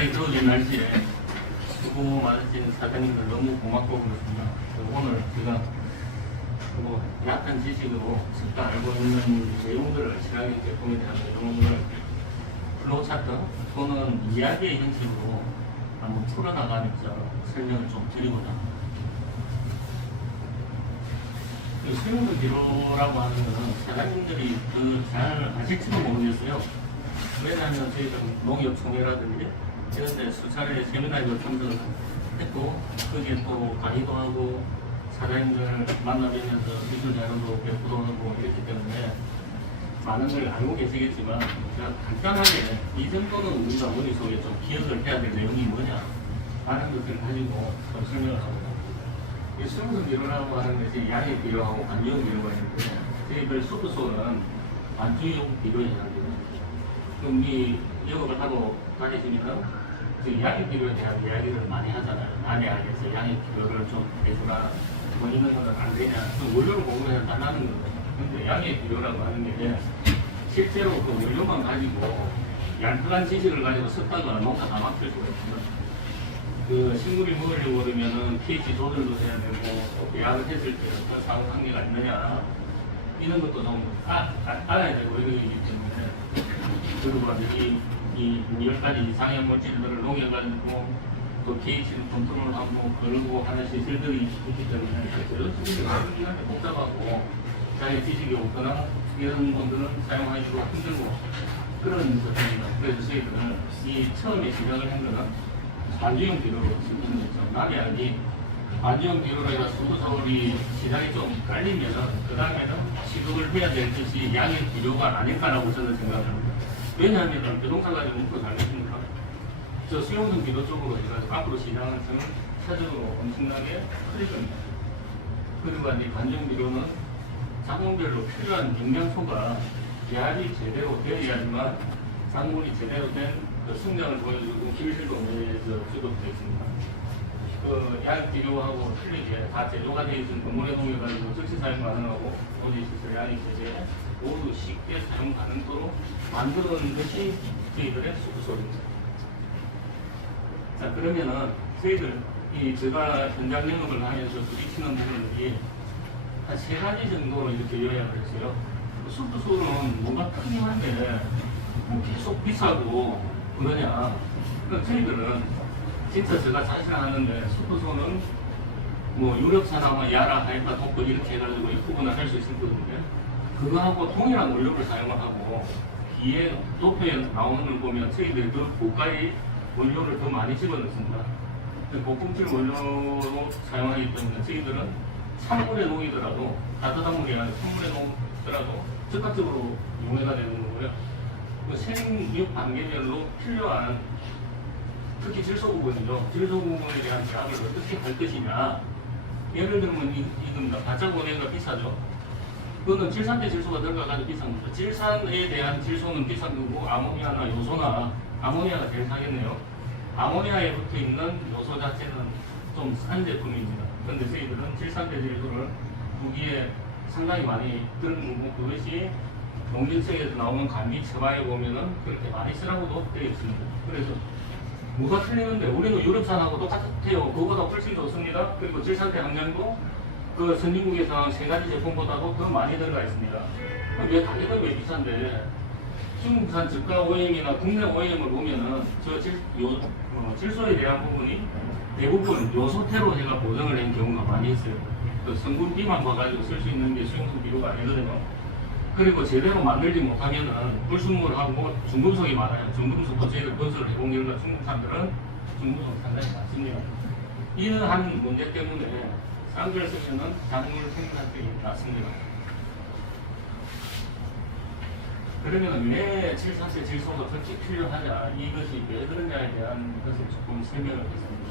갑자기 더워진 날씨에 수고 많으신 사장님들 너무 고맙고 그렇습니다. 오늘 제가 뭐 약한 지식으로 적당 알고 있는 내용들을 시각의 제품에 대한 내용을 플로우차트 또는 이야기의 형식으로 한번 풀어나가면서 설명을 좀 드리고자 합니다. 수용도 기로라고 하는 것은 사장님들이 잘 아실지도 모르겠어요. 왜냐하면 저희들은 농협총회라든지 이런 데 수차례 세미나에 참석을 했고 거기에 또 강의도 하고 사장님들 만나뵈면서 기술 자료도 배포도 하고 이렇기 때문에 많은 걸 알고 계시겠지만 제가 간단하게 이 정도는 우리가 머릿속에 좀 기억을 해야 될 내용이 뭐냐 하는 것을 가지고 좀 설명을 하고 이 수용성 비료라고 하는 것이 양의 비료하고 관주용 비료가 있는데 저희들 수도소는 관주용 비료에 해당됩니다. 그럼 이 영업을 하고 다니시면은 그 양의 비료에 대한 이야기를 많이 하잖아요. 남의 안에서 양의 비료를 좀 해주라 뭐 있는 거는 안 되냐 그 원료를 공급해서 달라는 거예요. 근데 양의 비료라고 하는 게 실제로 그 원료만 가지고 얄팍한 지식을 가지고 섞다가 농사 다 막힐 수가 있습니다. 그 식물이 먹으려고 그러면은 pH 조절도 해야 되고 또 배합을 했을 때 어떤 상호 관계가 있느냐 이런 것도 좀 알아야 되고 이러기 때문에 그리고 이 10가지 이상의 물질들을 녹여가지고 또 pH를 컨트롤하고 그러고 하는 시설들이 있기 때문에 이런 지식이 굉장히 복잡하고 자기 지식이 없거나 이런 분들은 사용하기도 힘들고 그런 것입니다. 그래서 저희들은 이 처음에 시작을 한 거는 관주용 비료로 쓰는 거죠. 남양이 관주용 비료로 해서 수도서울이 시장이 좀 깔리면 그 다음에는 시급을 해야 될 것이 양의 비료가 아닐까라고 저는 생각을 합니다. 왜냐하면 부동산 가지고 먹고 살겠습니까? 저 수용성 비료 쪽으로 해가지고 앞으로 시장은 저는 차적으로 엄청나게 커질 겁니다. 그리고 이제 관주용 비료는 작물별로 필요한 영양소가 배합이 제대로 되어야지만 작물이 제대로 된 그 성장을 보여주고 기술도 내에서 주도되어 있습니다. 그 양 비료하고 틀리게 다 제조가 되어 있는 건물에 동해가지고 즉시 사용 가능하고 어디 시설 양이 제재 모두 쉽게 사용 가능도록 만들어낸 것이 저희들의 수소입니다. 자 그러면은 저희들 제가 현장 영업을 하면서 부딪히는 부분들이 한 3가지 정도로 이렇게 요약을 했어요. 수소는 뭔가 크긴 한데 뭐 계속 비싸고 그러냐. 저희들은 진짜 제가 자신하는데 수도소는 뭐 유럽산하고 야라, 하이파, 독도 이렇게 해가지고 구분을 할 수 있을 거거든요. 그거하고 동일한 원료를 사용을 하고 뒤에 도표에 나오는 걸 보면 저희들이 그 고가의 원료를 더 많이 집어넣습니다. 고품질 원료로 사용하기 때문에 저희들은 찬물에 녹이더라도 따뜻한 물이 아니라 찬물에 녹더라도 즉각적으로 용해가 되는 거고요. 생육 단계별로 필요한 특히 질소 부분이죠. 질소 부분에 대한 제약을 어떻게 할 것이냐. 예를 들면 이겁니다. 가짜 원액가 비싸죠. 그거는 질산대 질소가 들어가가지고 비싼 거죠. 질산에 대한 질소는 비싼 거고 아모니아나 요소나 아모니아가 제일 사겠네요. 아모니아에 붙어 있는 요소 자체는 좀 싼 제품입니다. 그런데 저희들은 질산대 질소를 무기에 상당히 많이 들은 거고 그것이 농진책에서 나오는 감기 처방에 보면은 그렇게 많이 쓰라고도 되어 있습니다. 그래서 뭐가 틀리는데 우리는 유럽산하고 똑같아요. 그거보다 훨씬 좋습니다. 그리고 질산대 함량도 그 선진국에서 3가지 제품보다도 더 많이 들어가 있습니다. 그럼 왜 가격은 왜 비싼데 중국산 저가 OEM이나 국내 OEM을 보면은 질소에 대한 부분이 대부분 요소태로 제가 보정을 한 경우가 많이 있어요. 그 성분 비만 봐가지고 쓸 수 있는 게 수용성 비료가 아니거든요. 그리고 제대로 만들지 못하면은 불순물하고 중금속이 많아요. 중금속도 저희들 건설을 해본 결과 중국산들은 중금속 상당히 많습니다. 이러한 문제 때문에 싼 걸 쓰면은 작물 생산성이 낮습니다. 그러면 왜 질산세 질소가 그렇게 필요하냐, 이것이 왜 그러냐에 대한 것을 조금 설명을 했습니다.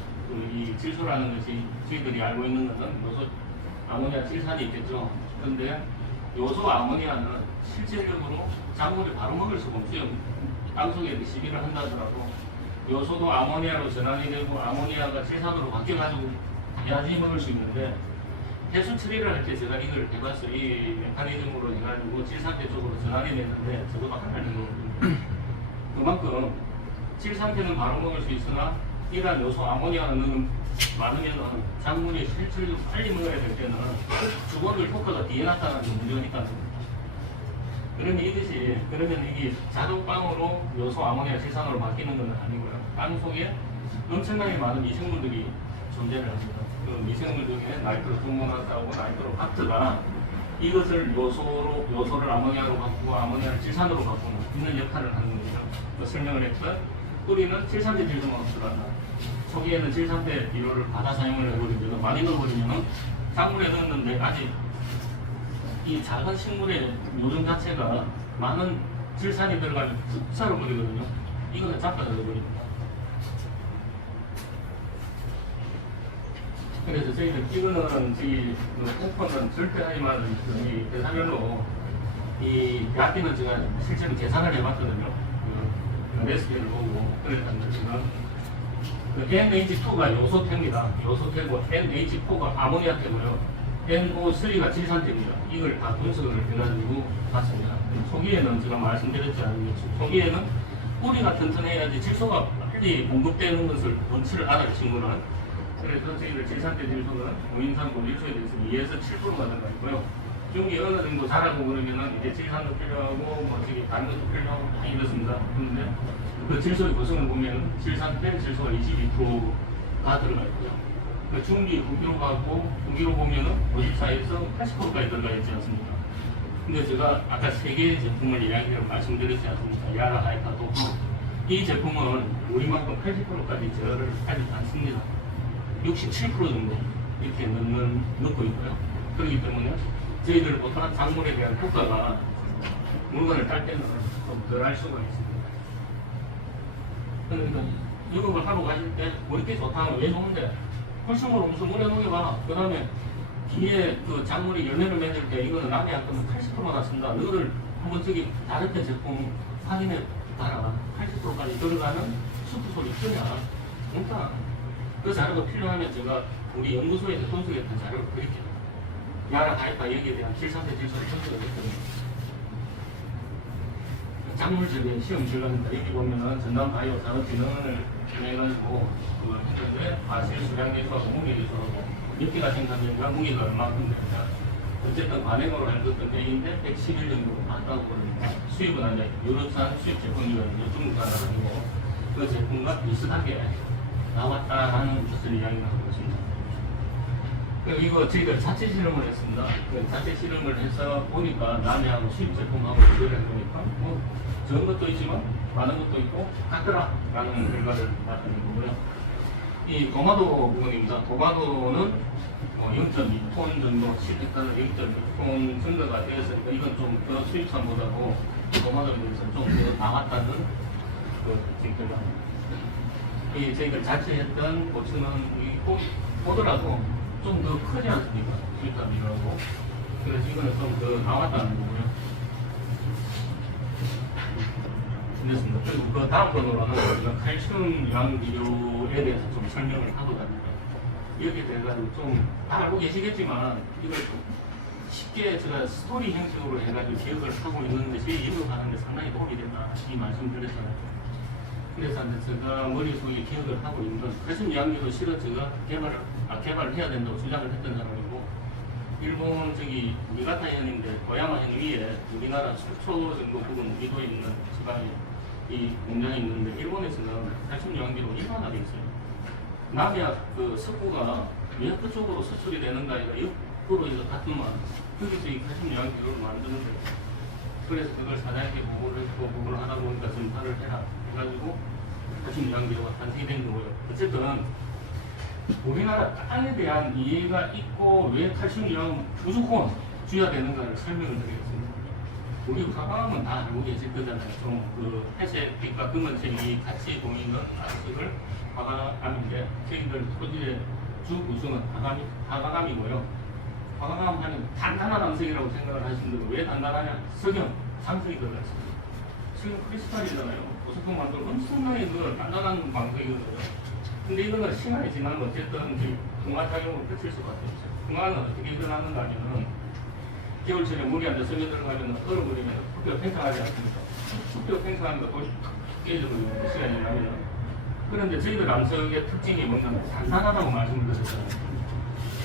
이 질소라는 것이 저희들이 알고 있는 것은 요소 아모니아 질산이 있겠죠. 그런데 요소 아모니아는 실질적으로 작물이 바로 먹을 수가 없어요. 땅속에 시비를 한다 하더라도 요소도 아모니아로 전환이 되고 아모니아가 질산으로 바뀌어가지고 해야지 먹을 수 있는데 해수 처리를 할 때 제가 이걸 해봤어요. 이 메커니즘으로 해가지고 질산대 쪽으로 전환이 되는데 저거도 하나는 거거든요. 그만큼 질산태는 바로 먹을 수 있으나 이러한 요소 아모니아는 많으면 작물이 실질적으로 빨리 먹어야 될 때는 죽어들 효과가 뒤에 나타나는 게 문제가 있다는 그러면 이게 자동방으로 요소 아모니아 질산으로 바뀌는 건 아니고요. 땅 속에 엄청나게 많은 미생물들이 존재를 합니다. 그 미생물 중에 나이트로 동모나스하고 나이트로 박트가 이것을 요소를 아모니아로 바꾸고 아모니아를 질산으로 바꾸는 이런 역할을 하는 거죠. 그 설명을 했던 뿌리는 질산제 질소만 들어간다. 초기에는 질산제 비료를 받아 사용을 해버리면 많이 넣어버리면 작물에 넣었는데 아직 이 작은 식물의 요정 자체가 많은 질산이 들어가면 푹 살아버리거든요. 이거는 잡아서 넣어버립니다. 그래서 저희들 이거는 저희 쿠퍼는 절대 하지 말은 이 대사별로 이 약비는 제가 실제로 계산을 해봤거든요. 그 레시피를 보고 그랬는데 지금 그 NH2가 요소태입니다. 요소태고 NH4가 아모니아태고요. NO3가 질산태입니다. 이걸 다 분석을 해가지고 봤습니다. 초기에는 제가 말씀드렸지 않습니까? 초기에는 뿌리가 튼튼해야지 질소가 빨리 공급되는 것을 원치를 알아요, 친구는. 그래서 저희들 질산태 질소는 무인산 고질소에 대해서 2에서 7%가 들어가 있고요. 중기 어느 정도 자라고 그러면은 이제 질산도 필요하고 뭐 저기 다른 것도 필요하고 다 이렇습니다. 그런데 그 질소의 구성을 보면 질산태 질소가 22%가 들어가 있고요. 그 중기 후기로 가고 후기로 보면은 54에서 80%까지 들어가 있지 않습니까? 근데 제가 아까 3개의 제품을 이야기를 말씀드렸지 않습니까? 야라, 하이파, 도프. 이 제품은 우리만큼 80%까지 제어를 하지 않습니다. 67% 정도 이렇게 넣고 있고요. 그렇기 때문에 저희들 보통 작물에 대한 효과가 물건을 딸 때는 좀 덜 할 수가 있습니다. 그러니까 유급을 하러 가실 때 뭐 이렇게 좋다 왜 좋은데 훨씬물 엄청 오래 녹여봐. 그 다음에 뒤에 그 작물이 열매를 맺을 때 이거는 남의 약금은 80%나 쓴다. 너를 한번 저기 다른 때 제품 확인해 봐라. 80%까지 들어가는 수프 소리 끄냐? 없다. 그 자료가 필요하면 제가 우리 연구소에서 분석했던 자료를 드릴게요. 야라 하이파 여기에 대한 질산태 질소를 분석을 했거든요. 작물 재배 시험 결과입니다. 여기 보면은 전남 바이오 산업진흥원을 통해가지고 그걸 했는데 과실 수량기술하고 무게기술하고 몇 개가 생산되니까 무게가 얼마큼 됩니다. 어쨌든 관행으로 할 것도 내인데 111 정도 나왔다고 그러니까 수입은 아니라 유럽산 수입 제품이거든요. 중국산은 아니고 그 제품과 비슷하게 나왔다라는 것을 이야기하고 있습니다. 이거 저희가 자체 실험을 했습니다. 자체 실험을 해서 보니까 남해하고 수입 제품하고 비교를 해보니까 뭐 적은 것도 있지만 많은 것도 있고 같더라라는 결과를 나타낸 거고요. 이 도마도 부분입니다. 도마도는 0.2톤 정도, 10헥타르 0.2톤 증가가 되었으니까 이건 좀 더 수입산보다도 도마도에 대해서 좀 더 나왔다는 그 결과입니다. 이 저희가 자체했던 고추는 보더라도 좀 더 크지 않습니까? 수입산이라고. 그래서 이거는 좀 더 나왔다는 거고요. 됐습니다. 그리고 그 다음 번호로는 우리가 칼슘 유황 비료에 대해서 좀 설명을 하거든요. 여기에 대해서 좀 다 알고 계시겠지만 이걸 쉽게 제가 스토리 형식으로 해가지고 기억을 하고 있는데 제 입으로 가는데 상당히 도움이 된다 이 말씀 드렸잖아요. 그래서 제가 머릿속에 기억을 하고 있는 건 칼슘 유황비료 실은 제가 개발을 해야 된다고 주장을 했던 사람이고 일본 저기 니가타 현인데 고야마 현 위에 우리나라 속초 정도 부분 우리도에 있는 지방에 이 공장이 있는데 일본에서는 칼슘 유황비료 일반화돼 있어요. 남해안 그 석고가 왜 그쪽으로 수출이 되는가 이거 옆으로 해서 갔더만 거기서 이 칼슘 유황비료를 만드는데 그래서 그걸 사장님께 보고를 하다 보니까 전파를 해라 해가지고 칼슘 유황비료가 탄생이 된 거고요. 어쨌든 우리나라 땅에 대한 이해가 있고 왜 칼슘 유황 무조건 줘야 되는가를 설명을 드리겠습니다. 우리 화강암은 다 알고 계실 거잖아요. 좀 그 회색빛과 검은색이 같이 보이는 안색을 화강암인데 저희들 토지의 주 구성은 화강암이고요. 화강암 하면 단단한 암색이라고 생각을 하시는데 왜 단단하냐? 석영, 상석이 들어가 있습니다. 지금 크리스탈이잖아요. 보석금 만들고 엄청나게 그 단단한 광석이거든요. 근데 이거는 시간이 지나면 어쨌든 풍화작용을 끝일 수밖에 없어요. 풍화는 어떻게 일어나는가 하면 겨울철에 물이 앉아 스며들어가면 얼어버리면 흙뼈 팽창하지 않습니까? 흙뼈 팽창하는 거 깨져버립니다. 시간이 지나면. 그런데 저희들 암석의 특징이 뭐냐면 단단하다고 말씀을 드렸잖아요.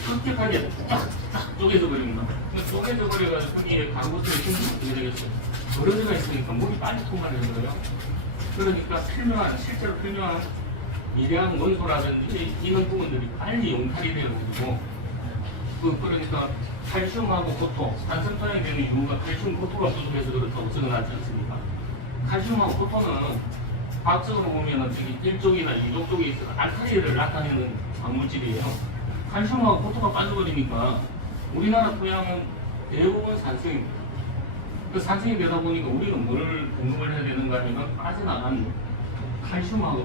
끔찍하게 딱 쪼개져 버립니다. 쪼개져 버려가지고 거기에 가구들의 힘이 어떻게 되겠어요? 버러지가 있으니까 물이 빨리 통과되는 거예요. 그러니까 실제로 필요한 미량 원소라든지 이런 부분들이 빨리 용탈이 되어가지고 그러니까 칼슘하고 포토, 산성토양이 되는 이유가 칼슘, 포토가 부족해서 그렇다고 적어놨지 않습니까? 칼슘하고 포토는 과학적으로 보면은 저기 1쪽이나 2쪽 쪽에 있어 알칼리를 나타내는 광물질이에요. 칼슘하고 포토가 빠져버리니까 우리나라 토양은 대부분 산성입니다. 그 산성이 되다 보니까 우리는 뭘 공급을 해야 되는가 하면 빠져나간 칼슘하고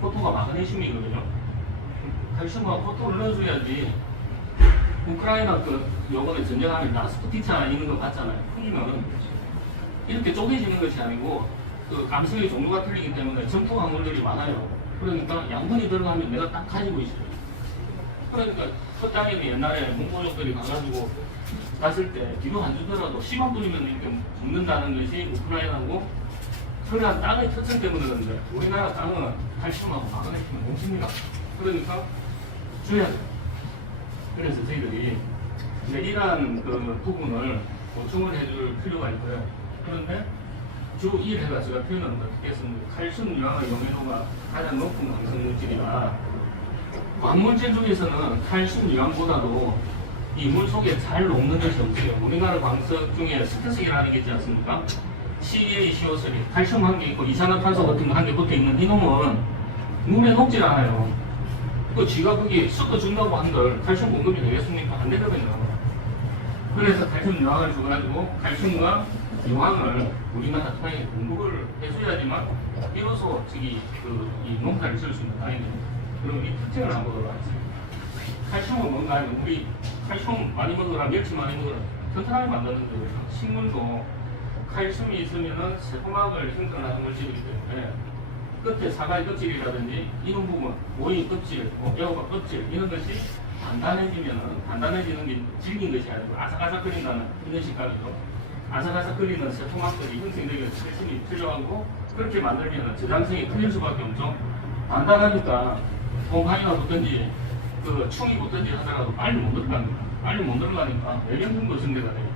포토가 마그네슘이거든요. 칼슘하고 포토를 넣어줘야지. 우크라이나 요번에 전쟁하면 라스푸티차 있는 거 봤잖아요. 크기는 이렇게 쪼개지는 것이 아니고 암석의 종류가 틀리기 때문에 점토 광물들이 많아요. 그러니까 양분이 들어가면 내가 딱 가지고 있어요. 그러니까 그 땅에는 옛날에 문고족들이 가가지고 갔을 때 비료 안 주더라도 씨만 뿌리면 이렇게 죽는다는 것이 우크라이나고 그러한 땅의 특성 때문에 그런데 우리나라 땅은 칼슘하고 마그네슘이 넘칩니다. 그러니까 줘야 돼요. 그래서 저희들이 이제 이러한 부분을 보충을 해줄 필요가 있고요. 그런데 주 1회가 제가 표현을 어떻게 했습니까? 칼슘 유황의 용해도가 가장 높은 광석물질이라 광물질 중에서는 칼슘 유황보다도 이 물 속에 잘 녹는 것이 없어요. 우리나라 광석 중에 스테색이라는 게 있지 않습니까? CaCO3, 칼슘 한 개 있고 이산화탄소 같은 거 한 개 붙어 있는 이놈은 물에 녹질 않아요. 쥐가 거기 섞어준다고 한들 칼슘 공급이 되겠습니까? 안 되거든요. 그래서 칼슘 유황을 줘가지고 칼슘과 유황을 우리나라 토양에 공급을 해줘야지만 비로소 이 농사를 지을 수 있는 땅이네요. 그럼 이 특징을 한번 보도록 하겠습니다. 칼슘은 뭔가 하면 우리 칼슘 많이 먹어라, 멸치 많이 먹어라 튼튼하게 만드는 거예요. 식물도 칼슘이 있으면은 세포막을 형성하는 물질이기 때문에 끝에 사과의 껍질이라든지 이런 부분, 오이 껍질, 애호박 껍질 이런 것이 단단해지는 게 질긴 것이 아니고 아삭아삭거린다는 이런 식감이죠. 아삭아삭거리는 세포막들이 형성되기 위해서 칼슘이 필요하고 그렇게 만들면 저장성이 틀릴 수밖에 없죠. 단단하니까 곰팡이가 붙든지 충이 붙든지 하더라도 빨리 못 들어갑니다. 빨리 못 들어가니까 내년 정도 증대가 돼요.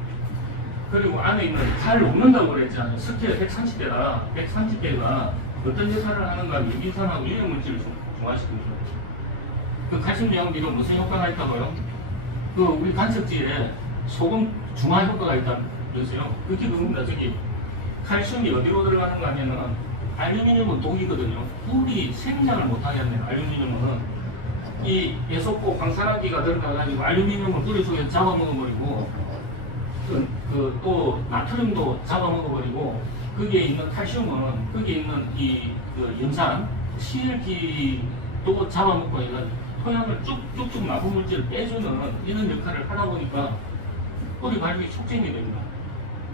그리고 안에 있는 잘 녹는다고 그랬잖아요. 습기가 130배라 130배가 어떤 역할을 하는가 하면 유기산하고 유해물질을 중화시킵니다. 칼슘 유황비료 무슨 효과가 있다고요? 우리 간섭지에 소금 중화 효과가 있다면서요. 그게 그겁니다. 저기 칼슘이 어디로 들어가는가 하면은 알루미늄은 독이거든요. 꿀이 생장을 못하겠네요. 알루미늄은 이 예소포 광산화기가 들어가가지고 알루미늄을 뿌리 속에 잡아먹어버리고 또 나트륨도 잡아먹어버리고 거기에 있는 칼슘은 거기에 있는 염산, CL기도 잡아먹고 해가지고 토양을 쭉쭉쭉 나쁜 물질을 빼주는 이런 역할을 하다 보니까 뿌리 발육이 촉진이 됩니다.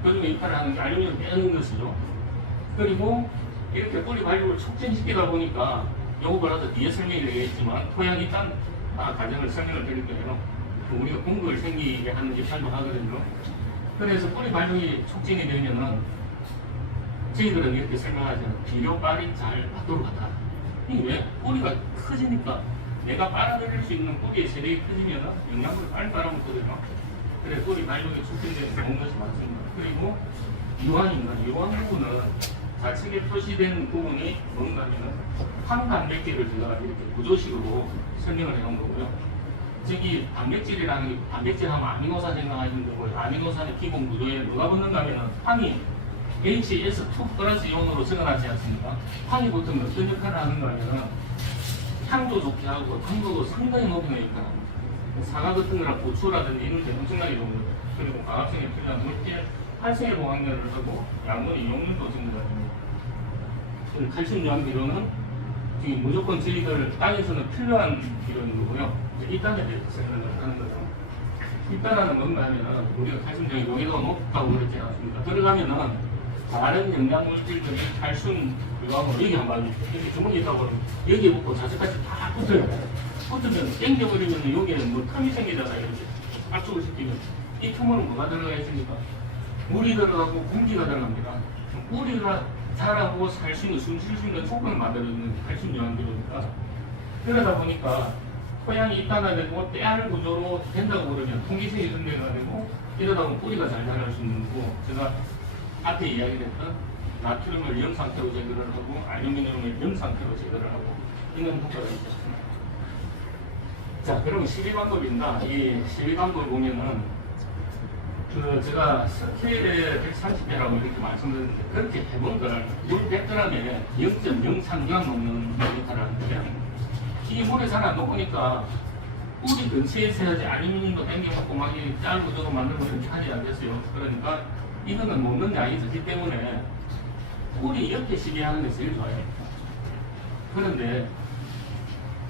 그중에 역할을 하는 게 알루미늄을 빼는 것이죠. 그리고 이렇게 뿌리 발육을 촉진시키다 보니까 요거보다도 뒤에 설명이 되겠지만 토양 일단 과정을 설명을 드릴 거예요. 우리가 공급을 생기게 하는 역할도 하거든요. 그래서 뿌리 발육이 촉진이 되면은 저희들은 이렇게 설명하죠. 비료빨이 잘 받도록 하다. 이게 왜? 뿌리가 커지니까 내가 빨아들일 수 있는 뿌리의 세력이 커지면 영양분을 빨리 빨아먹거든요. 그래 뿌리 발육이 촉진되는 좋은 것이 많습니다. 그리고 유황입니다. 유황 부분은 좌측에 표시된 부분이 뭔가 하면 황단백질을 제가 이렇게 구조식으로 설명을 해놓은 거고요. 저기 단백질이라는 게 단백질 하면 아미노산 생각하시면 되고요. 아미노산의 기본 구조에 누가 붙는가 하면 황이 HS2 플러스 이온으로 적어놨지 않습니까? 황이 붙으면 어떤 역할을 하는가 하면 향도 좋게 하고 당도도 상당히 높은 역할을 합니다. 사과 같은 거랑 고추라든지 이런 데 엄청나게 좋은 거예요. 그리고 과학성에 필요한 물질 활성의 보강률을 하고 양분의 이용률도 증가가 됩니다. 칼슘 유황 비료는 지금 무조건 저희들 땅에서는 필요한 비료인 거고요. 이 땅에 대해서 설명을 하는 거죠. 이 땅은 뭔가 하면 우리가 칼슘 유황이 용해도가 높다고 그랬지 않습니까? 들어가면은 다른 영양물질들이 칼슘 유황을 여기 한번 봐주세요. 여기 주머니 있다고 그러면 여기에 붙고 자체까지 다 붙어요. 붙으면 땡겨버리면 여기에 틈이 생기잖아요. 이렇게 압축을 시키면 이 틈으로 뭐가 들어가 있습니까? 물이 들어가고 공기가 들어갑니다. 뿌리가 살아보고 살 수 있는, 숨 쉴 수 있는 조건을 만들어주는 칼슘 영양제니까. 그러다 보니까 토양이 있다나 되고 때알 구조로 된다고 그러면 통기색이 전개가 되고 이러다 보면 뿌리가 잘 자랄 수 있는 거고, 제가 앞에 이야기했던 나트륨을 영 상태로 제거를 하고 알루미늄을 영 상태로 제거를 하고 이런 효과가 있었습니다. 자, 그럼 12방법입니다. 이 12방법을 보면은 제가 스케일에 130회라고 이렇게 말씀드렸는데 그렇게 해본 걸 물 100g에 0.03g 넘는 미터라는 거예요. 이 물에 잘 안 녹으니까 뿌리 근처에서 해야지 알루미늄도 땡겨먹고 막 이 짤 구조로 만들고 이렇게 하지 않겠어요. 그러니까 이거는 먹는 양이 적기 때문에 뿌리 옆에 시비하는 게 제일 좋아요. 그런데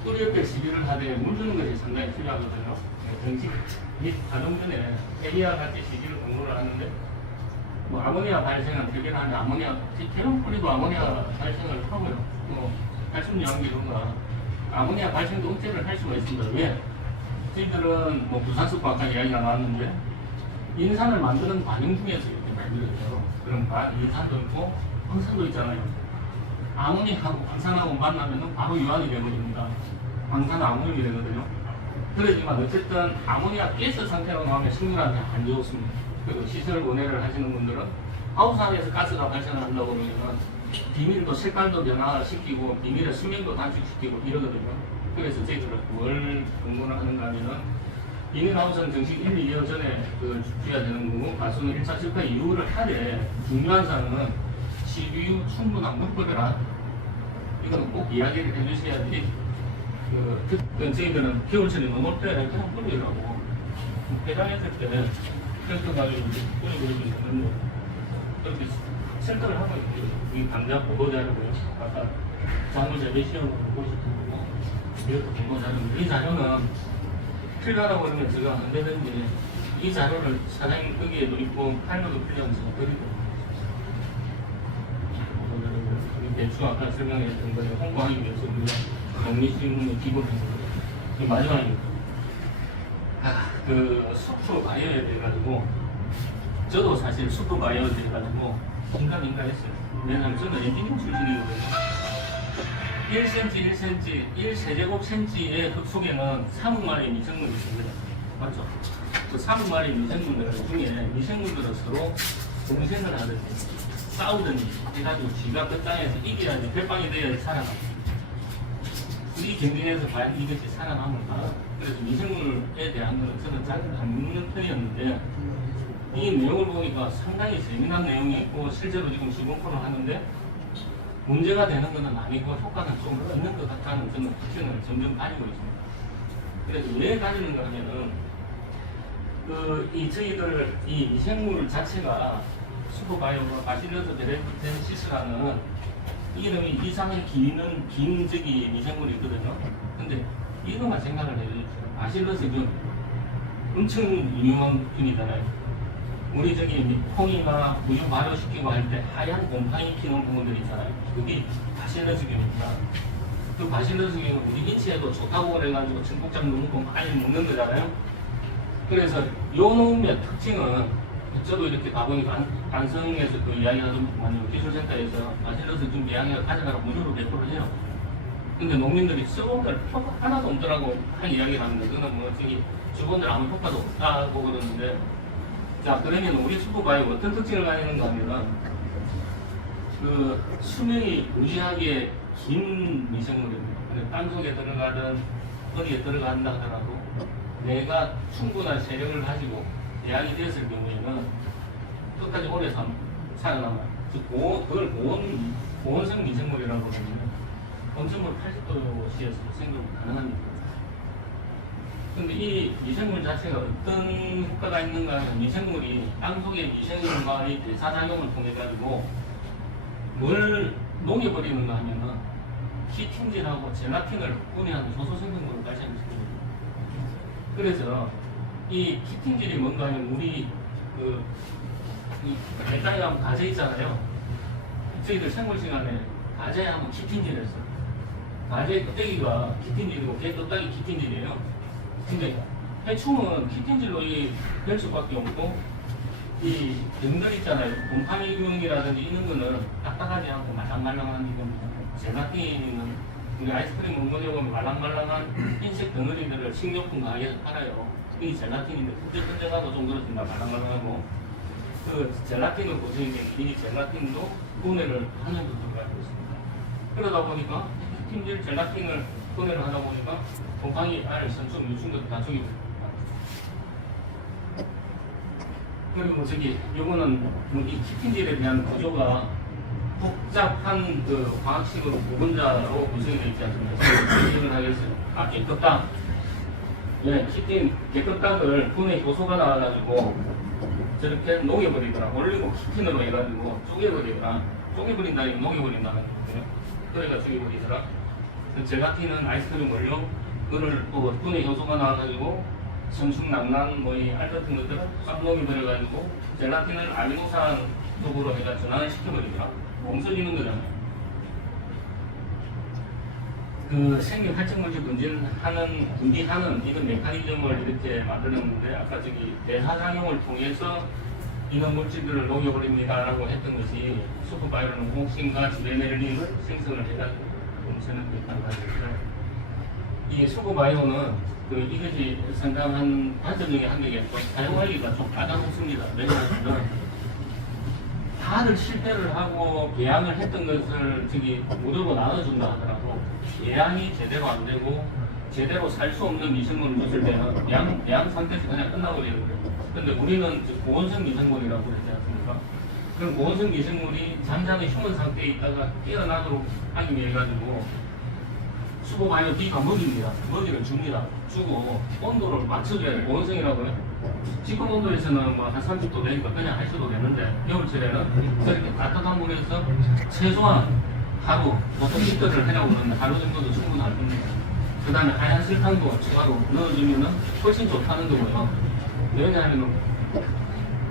뿌리 옆에 시비를 하되 물 주는 것이 상당히 필요하거든요. 정식 및 가동 전에 에리아 같이 시비를 공부를 하는데 뭐 아모니아 발생은 특별하게 아모니아, 대형 뿌리도 아모니아 발생을 하고요. 뭐 칼슘 영양제로가 아모니아 발생도 억제를 할 수가 있습니다. 왜? 저희들은 뭐 부산수과 아까 이야기가 나왔는데 인산을 만드는 과정 중에서 이렇게 만들어져요. 그럼 인산도 있고 황산도 있잖아요. 아모니아하고 황산하고 만나면 바로 유황이 되어버립니다. 황산 아모늄이 되거든요. 그러지만 어쨌든 아모니아 가스 상태로 나오면 식물한테 안 좋습니다. 그리고 시설 원해를 하시는 분들은 하우스 안에서 가스가 발생을 한다고 그러면 비밀도 색깔도 변화시키고 비밀의 수명도 단축시키고 이러거든요. 그래서 저희들은 뭘 공부를 하는가 하면은 비닐하우스는 정식 1, 2년 전에 줘야 되는 거고 가수는 1차 실패 이후를 하되 중요한 사항은 CBU 충분한 물법이라 이거는 꼭 이야기를 해주셔야 돼. 저희들은 겨울철이 넘을 때 그냥 뿌리라고 해당했을 때 펼쳐 가지고 뿌려버리면 되는데 그렇게 생각을 하고 있고요. 이 당장 보도자료고요. 아까 장문자료 시험을 보시는 거고 이렇게 보도자료인데 이 자료는 필요하다고 그러면 제가 언제든지 이 자료를 사장님 거기에도 있고 팔로도 필요하면 제가 드리도록 하겠습니다. 대충 아까 설명했던 거에 홍보하기 위해서 우리가 독립신문의 기본입니다. 이 마지막입니다. 숲으로 바이오에 대해가지고 저도 사실 숲으로 바이오에 대해가지고 긴가민가했어요. 왜냐하면 저는 엔지니어 출신이거든요. 1cm, 1cm, 1세제곱cm의 흙속에는 3억 마리의 미생물이 있습니다. 맞죠? 그 3억 마리의 미생물들 중에 미생물들은 서로 공생을 하든지 싸우든지 해가지고 지가 그 땅에서 이겨야지 별빵이 돼야지 살아납니다. 이 경쟁에서 과연 이것이 살아남을까? 그래서 미생물에 대한 거는 저는 잘 안 묻는 편이었는데 이 내용을 보니까 상당히 재미난 내용이 있고 실제로 지금 시공코를 하는데 문제가 되는 것은 아니고 효과는 좀 있는 것 같다는 저는 확신을 점점 가지고 있습니다. 그래서 왜 가지는가 하면은 저희들 이 미생물 자체가 슈퍼바이오가 바실러스 베레텐시스라는 이름이 이상의 긴 저기 미생물이 있거든요. 근데 이거만 생각을 해주십시오. 바실러스 균 엄청 유명한 균이잖아요. 우리 저기 콩이나 우유 발효시키고 할 때 하얀 곰팡이 피는 부분들이 있잖아요. 그게 바실러스 균입니다. 그 바실러스 균은 우리 인체에도 좋다고 그래가지고 청국장 넣고 많이 먹는 거잖아요. 그래서 요 놈의 특징은 저도 이렇게 가보니까 안성에서 그 이야기하던 기술센터에서 바실러스 균 이야기를 가져가라 무료로 배포를 해요. 근데 농민들이 써본 걸 효과 하나도 없더라고 한 이야기를 하는데 그거는 뭐 저기 주본들 아무 효과도 없다고 그러는데 자 그러면 우리 슈퍼바이오 어떤 특징을 가지는가 하면은 수명이 무지하게 긴 미생물입니다. 땅속에 들어가든 어디에 들어간다 하더라도 내가 충분한 세력을 가지고 대항이 되었을 경우에는 끝까지 오래 살아남아요. 그걸 보온성 미생물이라고 하면 온천물 80도씨에서 생존 가능합니다. 근데 이 미생물 자체가 어떤 효과가 있는가 하면 미생물이 땅속의 미생물과의 대사작용을 통해 가지고 뭘 녹여버리는가 하면은 키틴질하고 젤라틴을 분해하는 소소생성물을 발생시킵니다. 그래서 이 키틴질이 뭔가 하면 우리 이 땅에 가면 가재 있잖아요. 저희들 생물 시간에 가재에 한번 키틴질 했어요. 가재 껍데기가 키틴질이고 개 껍데기 키틴질이에요. 근데 해충은 키틴질로 이 될 수밖에 없고 이 등들 있잖아요. 곰팡이균이라든지 이런 거는 딱딱하지 않고 말랑말랑한 이건 젤라틴은 우리 아이스크림 먹는 보면 말랑말랑한 흰색 덩어리들을 식료품 가게에서 팔아요. 이 젤라틴인데 끈적끈적하고 좀 그렇습니다. 말랑말랑하고 그 젤라틴을 보시는 게 이 젤라틴도 분해를 하면서 들어가고 있습니다. 그러다 보니까 팀질 젤라틴을 분해를 하다 보니까 곰팡이 알, 선충, 유충들 다 죽이고 그리고 저기 요거는 이 키팅젤에 대한 구조가 복잡한 그 과학식으로 구분자로 구성이 되어 있지 않습니까? 진행을 하겠어요. 깨끗딱. 네, 키팅 깨끗딱을 분해 효소가 나와가지고 저렇게 녹여버리더라. 올리고 키팅으로 해가지고 쪼개버리더라. 쪼개버린다니 녹여버린다는 거예요. 그래가 쪼개버리더라. 젤라틴은 아이스크림 원료, 그거를 또 분해 효소가 나와가지고 성충낭낭 뭐이 알 같은 것들을 싹 녹여버려가지고 젤라틴을 아미노산 쪽으로 해가 전환을 시켜버리더라. 없어지는 거잖아요. 그 생명 활성물질 분비하는 이런 메커니즘을 이렇게 만들었는데 아까 저기 대사작용을 통해서 이런 물질들을 녹여버립니다라고 했던 것이 슈퍼바이오는 홍신과 지베네르린을 생성을 해가지고 엄청난 메커니즘이죠. 이 슈퍼바이오는 이것이 상당한 단점적인 한계가 있고 사용하기가 좀 까다롭습니다. 왜냐하면 다들 실패를 하고 배양을 했던 것을 저기 무료로 나눠준다 하더라도 배양이 제대로 안 되고 제대로 살 수 없는 미생물을 줬을 때는 배양 상태에서 그냥 끝나버리거든요. 근데 우리는 고온성 미생물이라고 그러지 않습니까? 그럼 고온성 미생물이 잠잠히 휴먼 상태에 있다가 깨어나도록 하기 위해 가지고 슈퍼바이오 B가 먹입니다. 먹이를 줍니다. 주고 온도를 맞춰줘야 돼요. 고온성이라고요. 지금 온도에서는 뭐 한 30도 되니까 그냥 하셔도 되는데 겨울철에는 저렇게 따뜻한 물에서 최소한 하루, 보통 이틀을 하려고 그러는데 하루 정도도 충분할 겁니다. 그 다음에 하얀 설탕도 추가로 넣어주면 훨씬 좋다는 거고요. 왜냐하면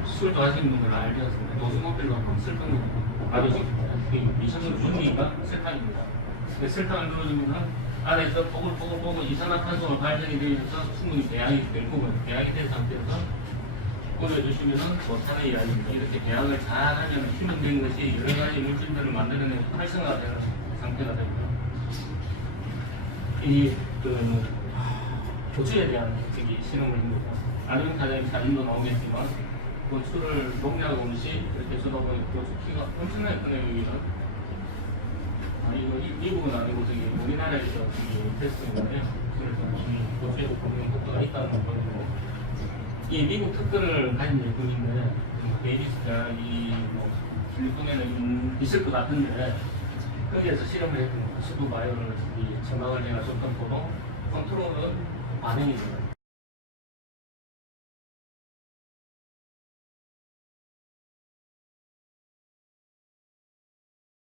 술도 하시는 분들 알지 않습니까? 도수모빌로 하면 설탕 넣고 바로 미션으로 준비가 설탕입니다. 설탕을 넣어주면 안에서 뽀글뽀글 이산화탄소가 발생이 되면서 충분히 배양이 된 부분, 배양이 된 상태에서 뿌려주시면 좋다는 이야기입니다. 이렇게 배양을 잘 하면 휴면된 것이 여러 가지 물질들을 만들어내는 활성화되는 상태가 됩니다. 고추에 대한 실험을 합니다. 나중에 사장님 사진도 나오겠지만 고추를 농약 음식 이렇게 주다 보니 고추 키가 엄청나게 크네요. 여기는. 이거 미국은 아니고 우리나라에서 테스트인가요? 그래서 이 고추에 보면 효과가 있다는 거고 이 미국 특허를 가진 제품인데 베이비스가 뭐 필리핀에는 있을 것 같은데 거기에서 실험을 했던 슈퍼바이오를 첨가를 해가지고 컨트롤은 반응이 돼요.